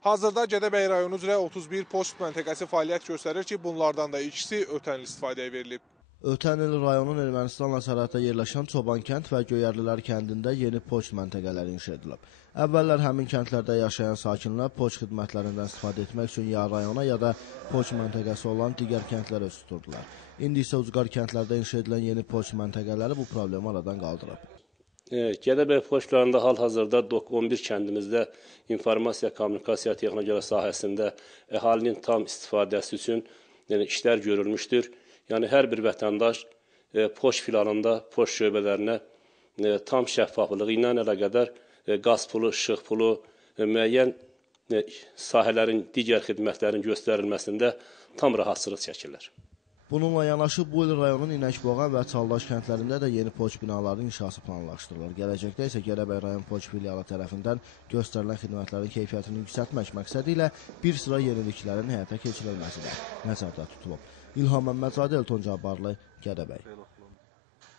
Hazırda Gədəbəy rayonu üzrə 31 post məntəqəsi fəaliyyət göstərir ki, bunlardan da ikisi ötən il istifadəyə verilib. Ötən il rayonun Ermənistanla sərhəddə yerləşən Çoban kənd və Göyərlilər kəndində yeni poçt məntəqələri inşa edilib. Əvvəllər həmin kəndlərdə yaşayan sakinlər poçt xidmətlərindən istifadə etmək üçün ya rayona, ya da poçt məntəqəsi olan digər kəndlərə üst tuturdular. İndi isə ucqar kəndlərdə inşa edilən yeni poçt məntəqələri bu problemi aradan qaldırıb. Gədəbəy poçtlarında hal-hazırda 11 kəndimizdə informasiya kommunikasiya texnologiyaları sahəsində əhalinin tam istifadəsi üçün yəni işlər görülmüşdür. Yəni hər bir vətəndaş e, poçt filanında, poçt şöbələrinə e, tam şəffaflığı ilə əlaqədar e, qaz pulu, işıq pulu, müəyyən sahələrin digər xidmətlərin göstərilməsində tam rahatçılıq çəkirlər. Bununla yanaşı bu il rayonun İnəkboğan və Çaldaş kəndlərində də yeni poçt binalarının inşası planlaşdırılır. Gələcəkdə isə Gədəbəy rayon poçt filialı tərəfindən göstərilən xidmətlərin keyfiyyətini yüksəltmək məqsədi ilə bir sıra yeniliklərin həyata keçirilməsi də nəzərdə tutulub. İlham Məmmədzadə, Elton Cabbarlı, Gədəbəy.